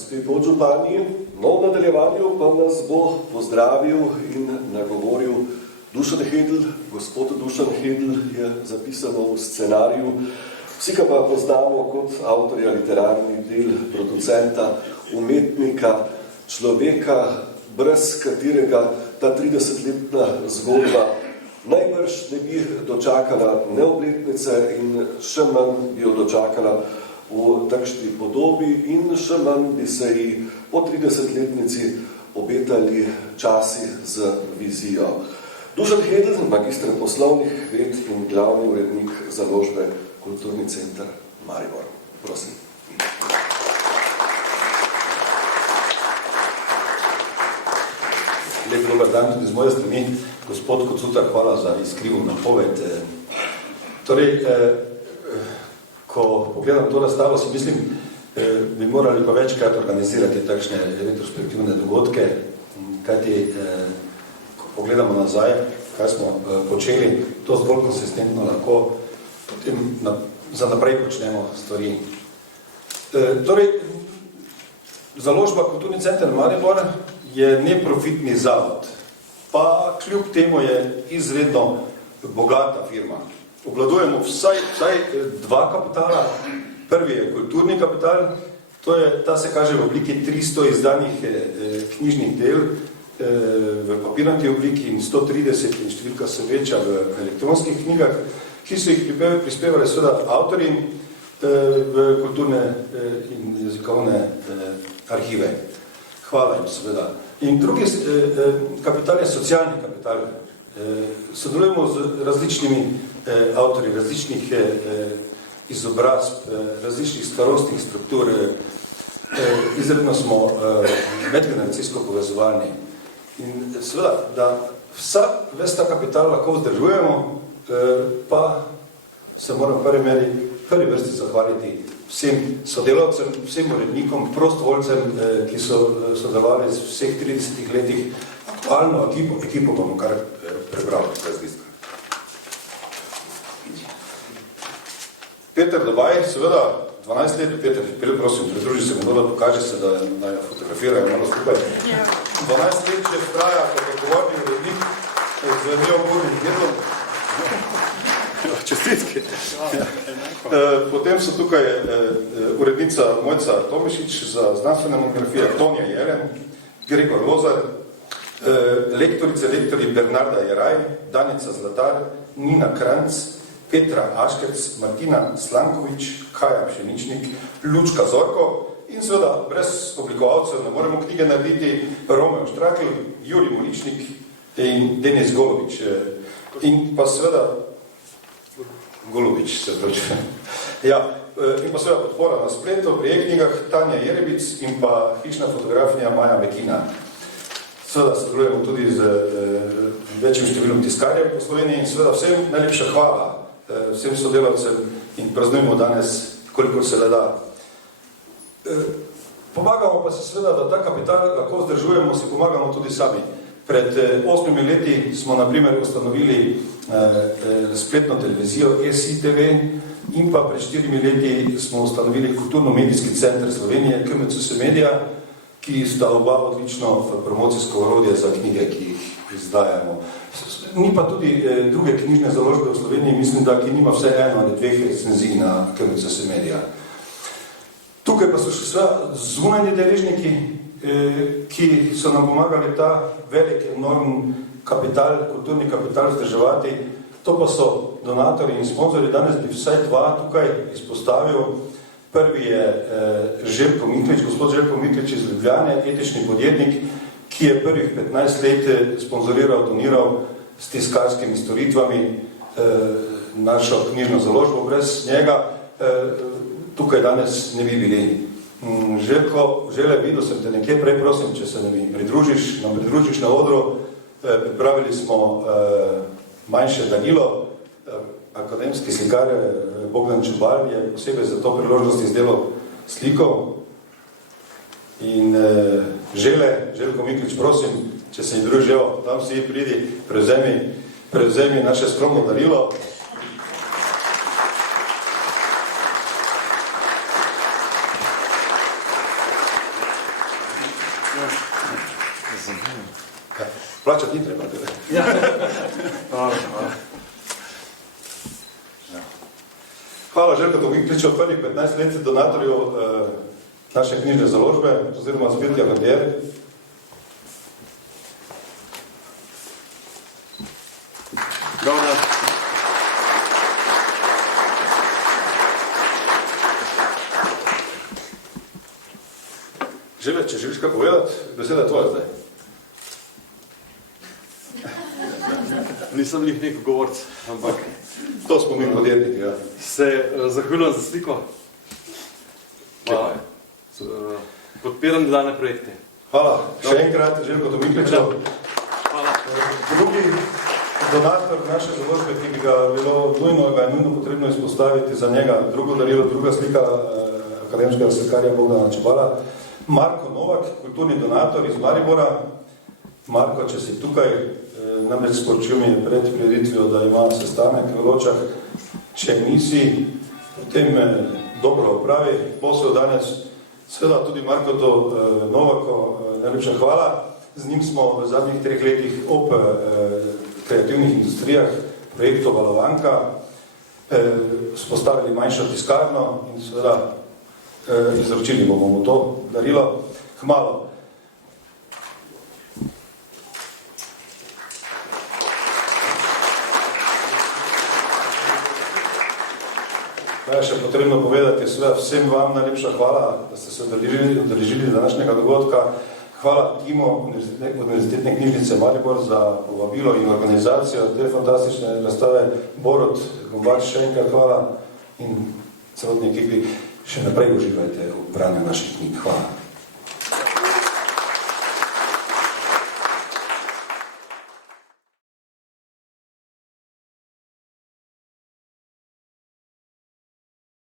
gospe podžupanji. No, v nadaljevanju pa nas bo pozdravil in nagovoril Dušan Hedl. Gospod Dušan Hedl je zapisano v scenariju. Vsi ga pa poznamo kot avtorja literarnih del, producenta, umetnika, človeka, brez katerega ta 30-letna zgodba najbrž ne bi dočakala ne obletnice in še manj bi jo dočakala v takšni podobi in še manj bi se ji po 30-letnici obetali časi z vizijo. Dušan Hedl, magister poslovnih ved in glavni urednik založbe Kulturni center Maribor. Prosim. Lep dober dan tudi z moje strani. Gospod Kocuta, hvala za iskrivo napoved. Torej, ko pogledam to razstavo, si mislim, bi morali pa večkrat organizirati takšne retrospektivne dogodke, kajti, ko pogledamo nazaj, kaj smo počeli, to zbolj konsistentno lahko potem za naprej počnemo stvari. Torej, založba Kulturni center Maribor je neprofitni zavod, pa kljub temu je izredno bogata firma. Obvladujemo vsaj dva kapitala. Prvi je kulturni kapital, ta se kaže v obliki 300 izdanih knjižnih del v papirnati obliki in 130 in številka se veča v elektronskih knjigah, ki so jih prispevali seveda avtorji v kulturne in jezikovne arhive. Hvala jim seveda. In drugi kapital je socialni kapital. Sodelujemo z različnimi avtorji, različnih izobrazb, različnih starostnih struktur. Izredno smo medgeneracijsko povezovalni. In seveda, da ves ta kapital lahko vzdržujemo, pa se moram prvi vrsti zahvaliti vsem sodelavcem, vsem urednikom, prostovoljcem, ki so sodelovali v vseh 30 letih. Aktualno ekipo bomo kar prebrali. Peter Dobaj, seveda, 12 let, Peter, prosim, pridruži se mu, da pokaže se, da naj fotografirajo malo skupaj. 12 let že traja kot odgovorni urednik z neobornim Hedlom. Čestitke. Potem so tukaj urednica Mojca Tomišič za znanstvene monografije, Tonja Jeren, Gregor Lozar, lektorji Bernarda Jeraj, Danica Zlatar, Nina Kranc, Petra Aškec, Martina Slankovič, Kaja Pšeničnik, Lučka Zorko in seveda brez oblikovalcev ne moremo knjige narediti, Romeo Štrakl, Jurij Moličnik in Denis Golovič. In pa seveda Golovič se vroče. Ja, in pa seveda podpora na spletu pri e-knjigah Tanja Jerebic in pa hišna fotografinja Maja Mekina. Seveda sodelujemo tudi z večjim številom tiskarjev po Sloveniji in seveda vsem najlepša hvala vsem sodelavcem in praznujemo danes, koliko se le da. Pomagamo pa se seveda, da ta kapital lahko vzdržujemo, si pomagamo tudi sami. Pred 8 leti smo na primer ustanovili spletno televizijo ESI-TV in pa pred 4 leti smo ustanovili Kulturno-medijski center Slovenije, KMCS Media, ki sta oba odlično promocijsko orodje za knjige, ki jih izdajamo. Ni pa tudi druge knjižne založbe v Sloveniji, mislim, da ki nima vse eno ali dveh recenzij na KMCS Media. Tukaj pa so še seveda zunanji deležniki, ki so nam pomagali ta velik, enorm kapital, kulturni kapital vzdrževati. To pa so donatorji in sponzorji. Danes bi vsaj dva tukaj izpostavil. Prvi je Željko Miklič, gospod Željko Miklič iz Ljubljane, etični podjetnik, ki je prvih 15 let sponzoriral, doniral s tiskarskimi storitvami našo knjižno založbo. Brez njega tukaj danes ne bi bili. Željko, videl sem te nekje prej, prosim, če se nam pridružiš na odru. Pripravili smo manjše darilo. Akademski slikar Bogdan Čubal je posebej za to priložnost izdelal sliko. In Željko Miklič, prosim, če se mi družijo, tam vsi pridi, prevzemi naše skromno darilo. Plačati ni treba. Ja. Hvala. Hvala Željko Tomiklič od prvih 15 let donatorjev naše knjižne založbe, oziroma zbirke Avantier. Dobro. Žele, če želiš kaj povedati, beseda je tvoja zdaj. Nisem njih neko govorc, ampak To smo mi podjetniki, ja. se zahvaljujem za sliko. Podpiram nadaljnje projekte. Hvala. Še enkrat Željko Tomiklič. Hvala. Drugi donator naše založbe, ki bi ga bilo nujno potrebno izpostaviti za njega, drugo darilo, druga slika akademskega slikarja Bogdana Čebala, Marko Novak, kulturni donator iz Maribora. Marko, če si tukaj, namreč sporočil mi je pred prireditvijo, da ima sestanek v Ločah. Če nisi, potem dobro opravi posel danes. Seveda tudi Marko Novako, najlepša hvala. Z njim smo v zadnjih 3 letih ob kreativnih industrijah, projektu Valovanka, spostavili manjšo tiskarno in seveda izročili bomo mu to darilo kmalu. Je še potrebno povedati vsem vam najlepša hvala, da ste se udeležili današnjega dogodka. Hvala timu Univerzitetne knjižnice Maribor za povabilo in organizacijo te fantastične razstave. Borut Gombač, še enkrat hvala in celotni ekipi še naprej uživajte v branju naših knjig. Hvala.